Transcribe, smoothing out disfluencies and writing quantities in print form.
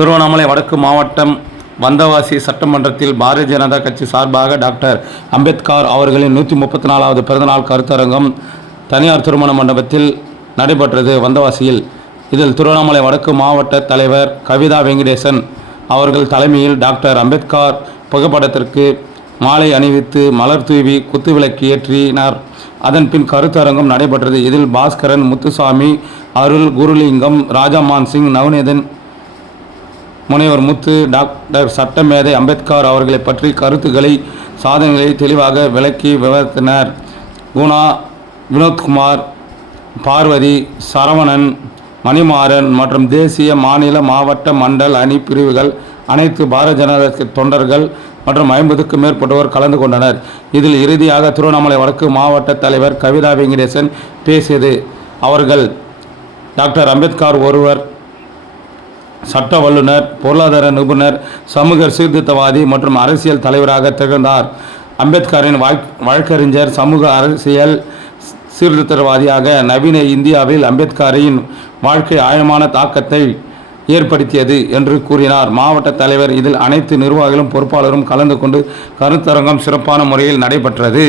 திருவண்ணாமலை வடக்கு மாவட்டம் வந்தவாசி சட்டமன்றத்தில் பாரதிய ஜனதா கட்சி சார்பாக டாக்டர் அம்பேத்கர் அவர்களின் 134வது பிறந்தநாள் கருத்தரங்கம் தனியார் திருமண மண்டபத்தில் நடைபெற்றது. வந்தவாசியில் இதில் திருவண்ணாமலை வடக்கு மாவட்ட தலைவர் கவிதா வெங்கடேசன் அவர்கள் தலைமையில் டாக்டர் அம்பேத்கர் புகைப்படத்திற்கு மாலை அணிவித்து மலர் தூவி குத்துவிளக்கு ஏற்றினார். அதன்பின் கருத்தரங்கம் நடைபெற்றது. இதில் பாஸ்கரன், முத்துசாமி, அருள், குருலிங்கம், ராஜாமான் சிங், நவநீதன், முனைவர் முத்து, டாக்டர் சட்டமேதை அம்பேத்கர் அவர்களை பற்றி கருத்துக்களை, சாதனைகளை தெளிவாக விளக்கி விவரித்தனர். குணா, வினோத்குமார், பார்வதி, சரவணன், மணிமாறன் மற்றும் தேசிய, மாநில, மாவட்ட, மண்டல் அணி பிரிவுகள் அனைத்து பாரதிய ஜனதா தொண்டர்கள் மற்றும் 50க்கும் மேற்பட்டோர் கலந்து கொண்டனர். இதில் இறுதியாக திருவண்ணாமலை வடக்கு மாவட்ட தலைவர் கவிதா வெங்கடேசன் பேசியது. அவர்கள் டாக்டர் அம்பேத்கர் ஒருவர் சட்ட வல்லுநர், பொருளாதார நிபுணர், சமூக சீர்திருத்தவாதி மற்றும் அரசியல் தலைவராக திகழ்ந்தார். அம்பேத்கரின் வழக்கறிஞர், சமூக அரசியல் சீர்திருத்தவாதியாக நவீன இந்தியாவில் அம்பேத்கரின் வாழ்க்கை ஆழமான தாக்கத்தை ஏற்படுத்தியது என்று கூறினார். மாவட்ட தலைவர் இதில் அனைத்து நிர்வாகிகளும் பொறுப்பாளரும் கலந்து கொண்டு கருத்தரங்கம் சிறப்பான முறையில் நடைபெற்றது.